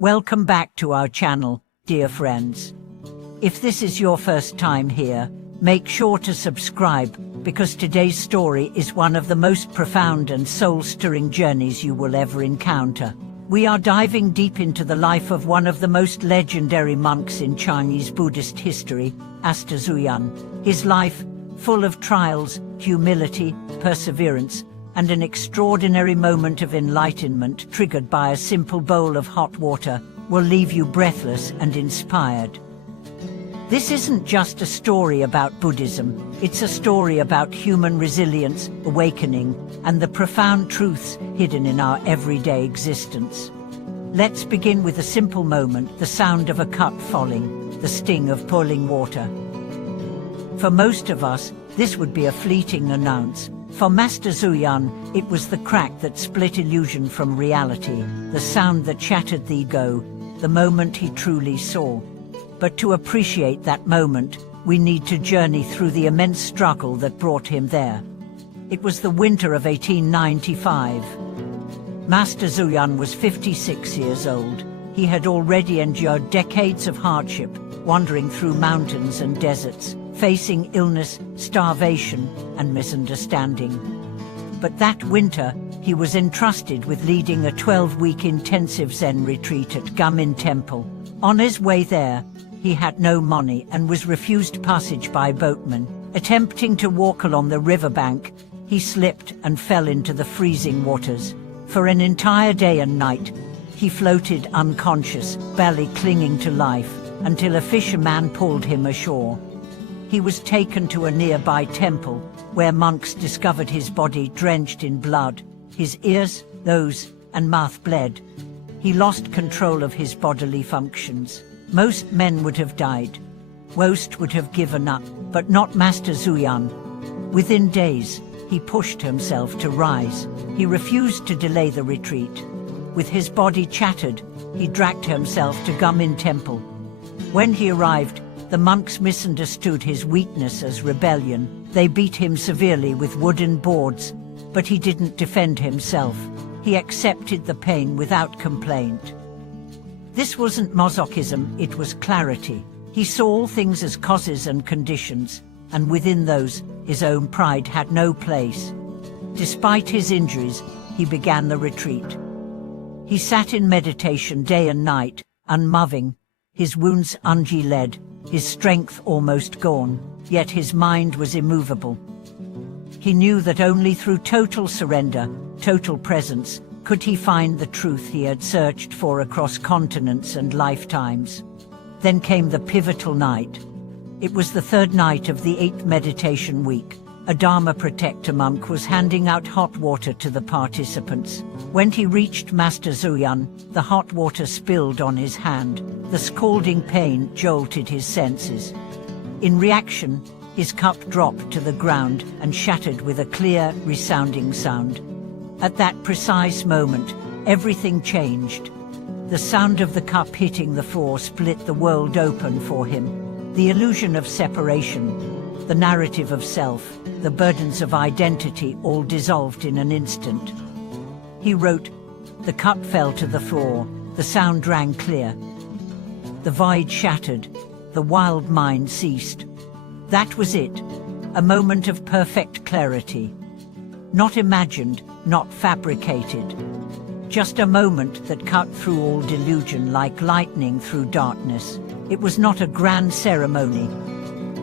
Welcome back to our channel, dear friends. If this is your first time here, make sure to subscribe, because today's story is one of the most profound and soul-stirring journeys you will ever encounter. We are diving deep into the life of one of the most legendary monks in Chinese Buddhist history, Master Xuyun. His life, full of trials, humility, perseverance, and an extraordinary moment of enlightenment triggered by a simple bowl of hot water, will leave you breathless and inspired. This isn't just a story about Buddhism, it's a story about human resilience, awakening, and the profound truths hidden in our everyday existence. Let's begin with a simple moment, the sound of a cup falling, the sting of boiling water. For most of us, this would be a fleeting annoyance. For Master Xuyun, it was the crack that split illusion from reality, the sound that shattered the ego, the moment he truly saw. But to appreciate that moment, we need to journey through the immense struggle that brought him there. It was the winter of 1895. Master Xuyun was 56 years old. He had already endured decades of hardship, wandering through mountains and deserts, facing illness, starvation, and misunderstanding. But that winter, he was entrusted with leading a 12-week intensive Zen retreat at Gumin Temple. On his way there, he had no money and was refused passage by boatmen. Attempting to walk along the riverbank, he slipped and fell into the freezing waters. For an entire day and night, he floated unconscious, barely clinging to life, until a fisherman pulled him ashore. He was taken to a nearby temple, where monks discovered his body drenched in blood. His ears, nose, and mouth bled. He lost control of his bodily functions. Most men would have died. Most would have given up, but not Master Xuyun. Within days, he pushed himself to rise. He refused to delay the retreat. With his body shattered, he dragged himself to Gumin Temple. When he arrived, the monks misunderstood his weakness as rebellion. They beat him severely with wooden boards, but he didn't defend himself. He accepted the pain without complaint. This wasn't masochism, it was clarity. He saw all things as causes and conditions, and within those, his own pride had no place. Despite his injuries, he began the retreat. He sat in meditation day and night, unmoving, his wounds unhealed, his strength almost gone, yet his mind was immovable. He knew that only through total surrender, total presence, could he find the truth he had searched for across continents and lifetimes. Then came the pivotal night. It was the third night of the 8th meditation week. A Dharma protector monk was handing out hot water to the participants. When he reached Master Xuyun, the hot water spilled on his hand. The scalding pain jolted his senses. In reaction, his cup dropped to the ground and shattered with a clear, resounding sound. At that precise moment, everything changed. The sound of the cup hitting the floor split the world open for him. The illusion of separation, the narrative of self, the burdens of identity all dissolved in an instant. He wrote, "The cup fell to the floor, the sound rang clear. The void shattered, the wild mind ceased." That was it, a moment of perfect clarity. Not imagined, not fabricated. Just a moment that cut through all delusion like lightning through darkness. It was not a grand ceremony.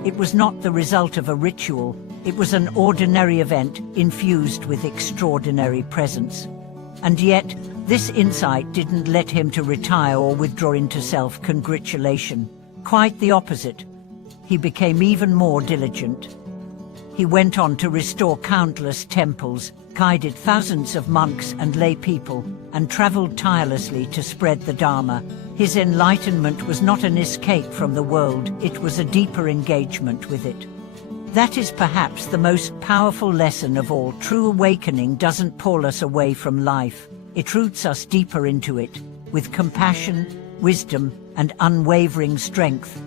It was not the result of a ritual. It was an ordinary event infused with extraordinary presence. And yet, this insight didn't let him to retire or withdraw into self-congratulation. Quite the opposite. He became even more diligent. He went on to restore countless temples, guided thousands of monks and lay people, and traveled tirelessly to spread the Dharma. His enlightenment was not an escape from the world, it was a deeper engagement with it. That is perhaps the most powerful lesson of all. True awakening doesn't pull us away from life. It roots us deeper into it, with compassion, wisdom, and unwavering strength.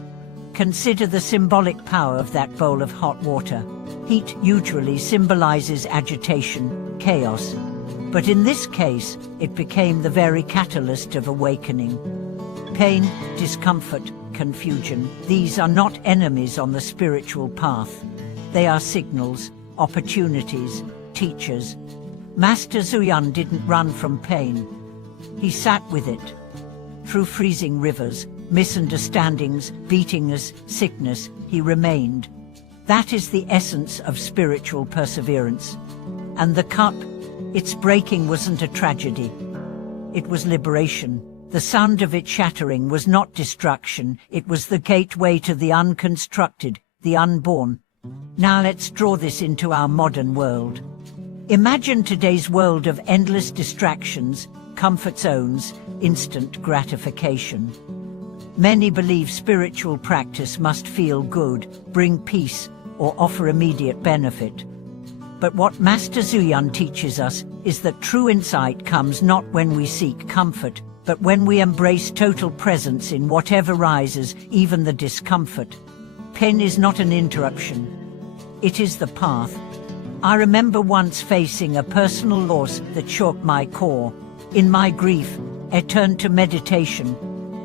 Consider the symbolic power of that bowl of hot water. Heat usually symbolizes agitation, chaos. But in this case, it became the very catalyst of awakening. Pain, discomfort, confusion, these are not enemies on the spiritual path. They are signals, opportunities, teachers. Master Xuyun didn't run from pain. He sat with it. Through freezing rivers, misunderstandings, beatingness, sickness, he remained. That is the essence of spiritual perseverance. And the cup, its breaking wasn't a tragedy. It was liberation. The sound of it shattering was not destruction, it was the gateway to the unconstructed, the unborn. Now let's draw this into our modern world. Imagine today's world of endless distractions, comfort zones, instant gratification. Many believe spiritual practice must feel good, bring peace, or offer immediate benefit. But what Master Xuyun teaches us is that true insight comes not when we seek comfort, but when we embrace total presence in whatever rises, even the discomfort. Pain is not an interruption. It is the path. I remember once facing a personal loss that shook my core. In my grief, I turned to meditation,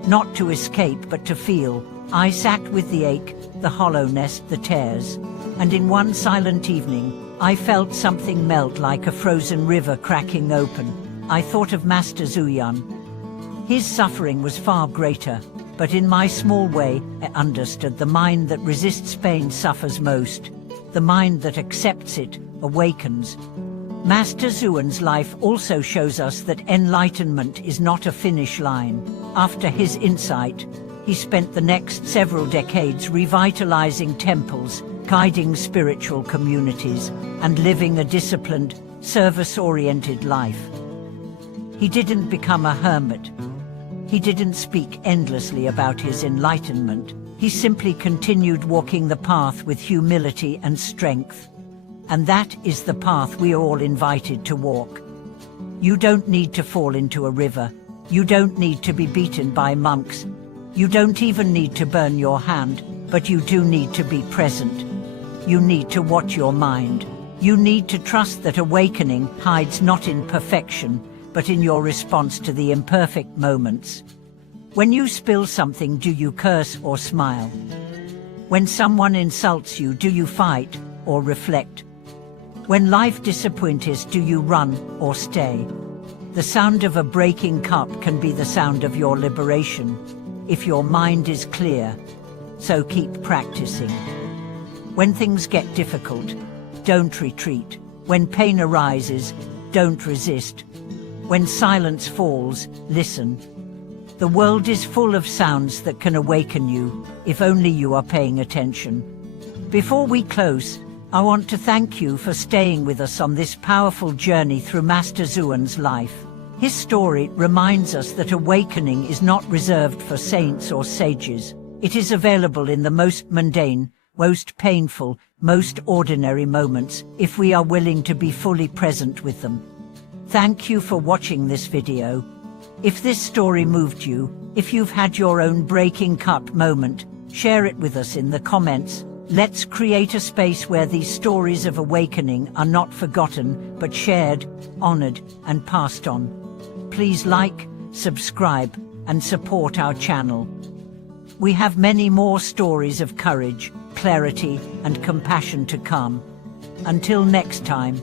not to escape but to feel. I sat with the ache, the hollowness, the tears. And in one silent evening, I felt something melt like a frozen river cracking open. I thought of Master Xuyun. His suffering was far greater, but in my small way, I understood the mind that resists pain suffers most. The mind that accepts it awakens. Master Xuyun's life also shows us that enlightenment is not a finish line. After his insight, he spent the next several decades revitalizing temples, guiding spiritual communities, and living a disciplined, service-oriented life. He didn't become a hermit. He didn't speak endlessly about his enlightenment. He simply continued walking the path with humility and strength. And that is the path we are all invited to walk. You don't need to fall into a river. You don't need to be beaten by monks. You don't even need to burn your hand, but you do need to be present. You need to watch your mind. You need to trust that awakening hides not in perfection, but in your response to the imperfect moments. When you spill something, do you curse or smile? When someone insults you, do you fight or reflect? When life disappoints, do you run or stay? The sound of a breaking cup can be the sound of your liberation, if your mind is clear. So keep practicing. When things get difficult, don't retreat. When pain arises, don't resist. When silence falls, listen. The world is full of sounds that can awaken you, if only you are paying attention. Before we close, I want to thank you for staying with us on this powerful journey through Master Xuyun's life. His story reminds us that awakening is not reserved for saints or sages. It is available in the most mundane, most painful, most ordinary moments, if we are willing to be fully present with them. Thank you for watching this video. If this story moved you, if you've had your own breaking cup moment, share it with us in the comments. Let's create a space where these stories of awakening are not forgotten, but shared, honored, and passed on. Please like, subscribe, and support our channel. We have many more stories of courage, clarity, and compassion to come. Until next time.